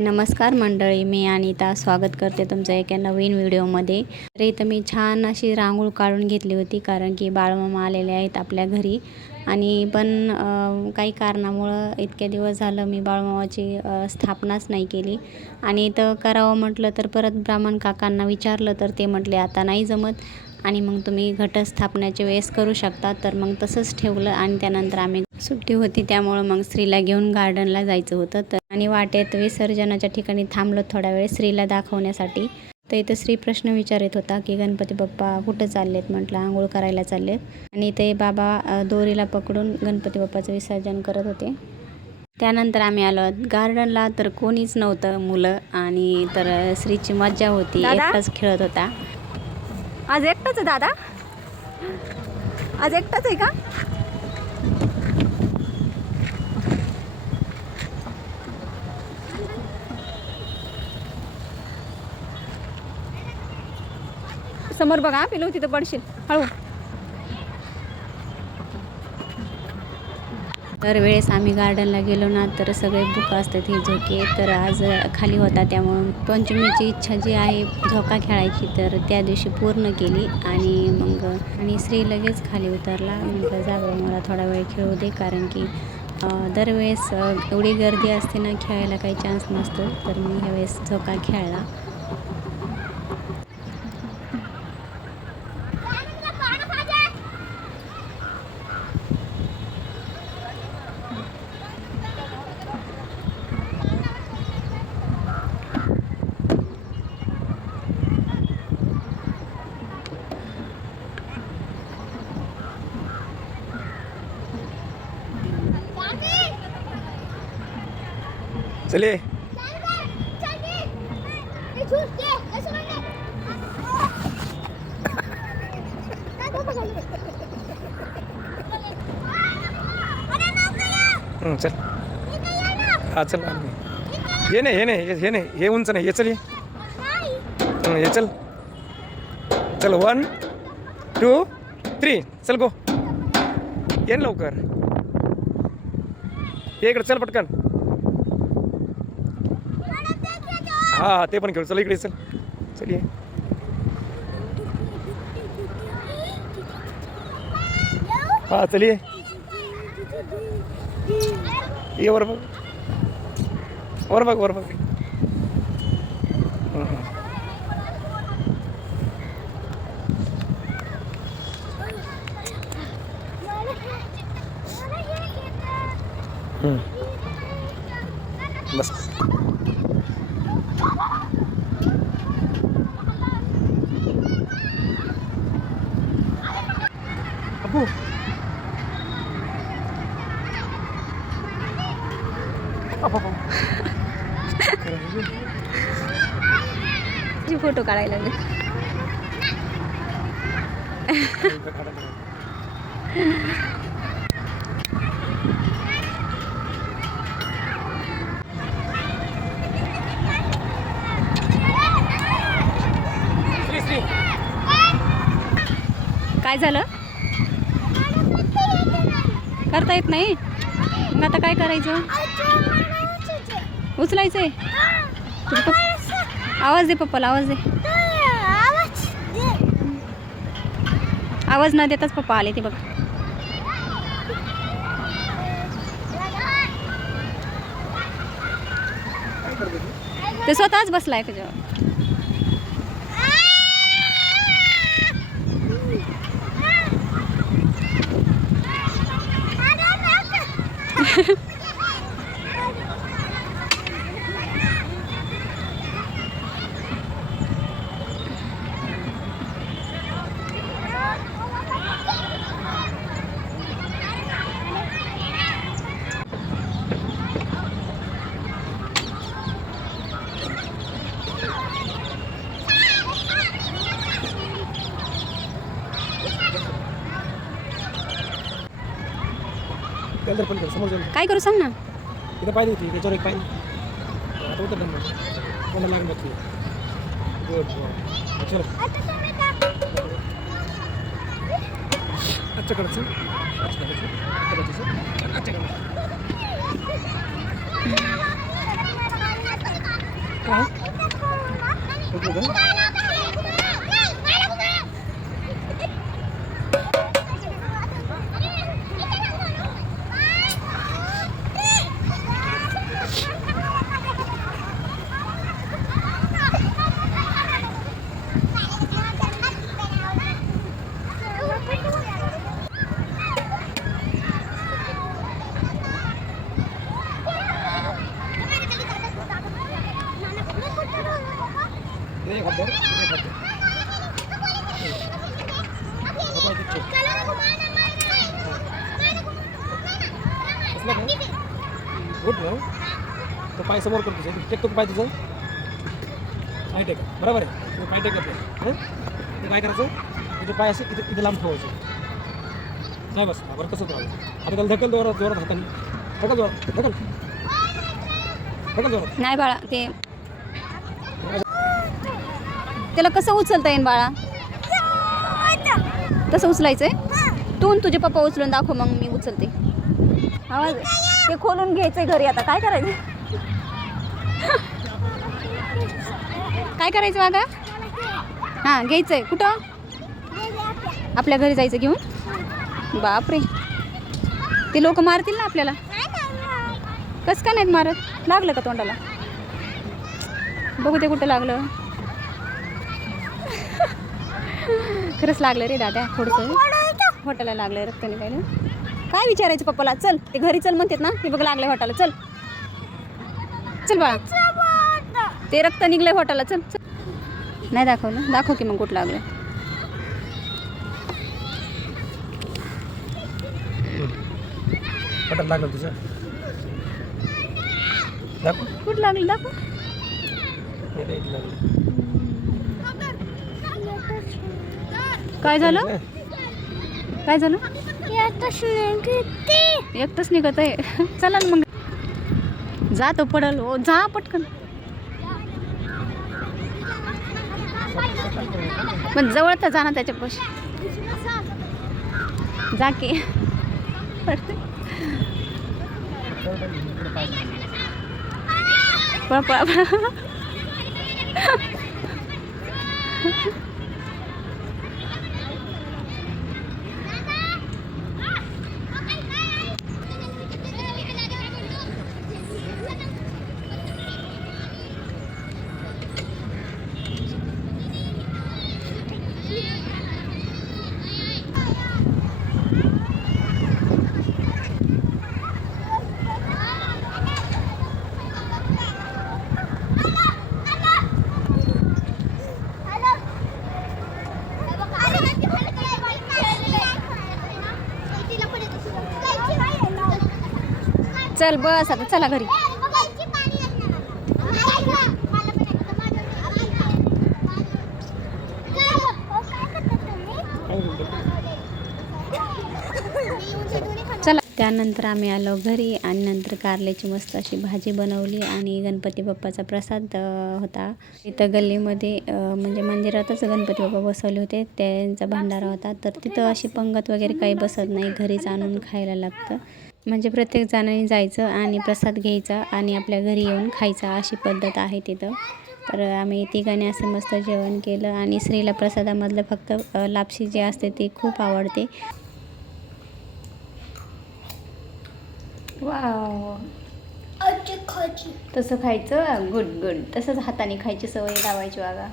नमस्कार मंडळी, मी अनिता स्वागत करते तुमचं एका नवीन व्हिडिओमध्ये. तर इथं मी छान अशी रांगोळ काढून घेतली होती, कारण की बाळमामा आलेले आहेत आपल्या घरी. आणि पण काही कारणामुळं इतके दिवस झालं मी बाळमामाची स्थापनाच नाही केली. आणि इथं करावं म्हटलं तर परत ब्राह्मण काकांना विचारलं तर ते म्हटले आता नाही जमत, आणि मग तुम्ही घटस्थापनेच्या वेळेस करू शकता. तर मग तसंच ठेवलं. आणि त्यानंतर आम्ही सुट्टी होती त्यामुळं मग स्त्रीला घेऊन गार्डनला जायचं होतं. तर आणि वाटेत विसर्जनाच्या ठिकाणी थांबलो थोडा वेळ स्त्रीला दाखवण्यासाठी. तर इथं स्त्री प्रश्न विचारत होता की गणपती बाप्पा कुठं चाललेत. म्हटलं आंघोळ करायला चाललेत. आणि ते बाबा दोरीला पकडून गणपती बाप्पाचं विसर्जन करत होते. त्यानंतर आम्ही आलो गार्डनला. तर कोणीच नव्हतं मुलं, आणि तर स्त्रीची मज्जा होती, एकटाच खेळत होता. आज एकटाच आहे दादा? आज एकटाच आहे का? समोर बघा, पिलू तिथं पडशील, हळू. तर वेळेस आम्ही गार्डनला गेलो ना, तर सगळे बुक असतात ही झोके. तर आज खाली होता, त्यामुळं पंचमीची इच्छा जी आहे झोका खेळायची, तर त्या दिवशी पूर्ण केली. आणि श्री लगेच खाली उतरला. म्हटलं जावं मला थोडा वेळ खेळू दे, कारण की दरवेळेस एवढी गर्दी असते ना, खेळायला काही चान्स नसतो. तर मी ह्यावेळेस झोका खेळला. चलिए चल. हा चल. ये नाही हे उंच नाही. ये चल. ये चल. चल 1 2 3 चल गो. ये लवकर. ये इकडे चल पटकन. हा ते पण खेळ. चल इकडे चल. चल ये. हा चल ये. ये वर बघ. वर बघ. बस. अबू फोटो काढायला लागले. काय झालं? करता येत नाही? मग आता काय करायचं? उचलायचंय? आवाज दे पप्पाला, आवाज दे. आवाज न देताच पप्पा आले ते बघ. ते स्वतःच बसलाय त्याच्यावर. काय करू सांग ना. इथं पाहिजे होती. त्याच्यावर एक पाहिजे. आता उतर कोणाला लागून बघते. चल आजच्याकडे चल. आजच्याकडे काय उठलं का? एक हात धर, एक हात धर. बाबा, इथे ठेव. बसला का? उठ ना. तो पाय समोर कर तुझं. टेकतो का पाय तुझं? पाय टेक. बरोबर आहे. तू पाय टेकत नाही. ते काय करायचं? तुझे पाय असे इथे लांब ठेवायचे. नाही बस. बरं तसंच राहू. आता त्याला ढकल जोरात जोरात हाताने. ढकल जोरात. ढकल. ढकल जोरात. नाही बाळा, ते त्याला कसं उचलता येईल बाळा? तसं उचलायचंय? तू आणि तुझे पप्पा उचलून दाखव, मग मी उचलते. आवाज ते खोलून घ्यायचंय घरी. आता काय करायचं? काय करायचं बागा? हां, घ्यायचंय. कुठं? आपल्या घरी जायचं घेऊन? बापरे, ते लोक मारतील ना आपल्याला. कसं का नाहीत मारत? लागलं का तोंडाला? बघू ते कुठं लागलं. खरंच लागलं रे दादा, थोडंसं होटाला लागलं, रक्त निघायला. काय विचारायचं पप्पाला? चल, ते घरी चल म्हणतात ना, ते बघ लागलं होटाला. चल चल बाळा, ते रक्त निघलंय होटाला. चल चल. नाही दाखवलं? दाखव की मग कुठं लागलं. पटात लागलं तुझं. दाखव. कुठं लागलं? दाखव. इथे लागलं. काय झालं? काय झालं? एकटंच निघत आहे. चला ना मग. जा, तो पडल. हो, जा पटकन. पण जवळ तर जा ना त्याच्यापाशी. जा की. पळ पळ. चल बस आता, चला घरी. चला. त्यानंतर आम्ही आलो घरी आणि नंतर कारल्याची मस्त अशी भाजी बनवली आणि गणपती बाप्पाचा प्रसाद होता. इथं गल्लीमध्ये म्हणजे मंदिरातच गणपती बाप्पा बसवले होते, त्यांचा भंडारा होता. तर तिथं अशी पंगत वगैरे काही बसत नाही, घरीच आणून खायला लागतं. म्हणजे प्रत्येक जणांनी जायचं आणि प्रसाद घ्यायचा आणि आपल्या घरी येऊन खायचा, अशी पद्धत आहे तिथं. तर आम्ही तिघांनी असं मस्त जेवण केलं आणि श्रीला प्रसादामधलं फक्त लापशी जी असते ती खूप आवडते. वाव, तसं खायचं. Good good. तसंच हाताने खायची सवय लावायची बागा.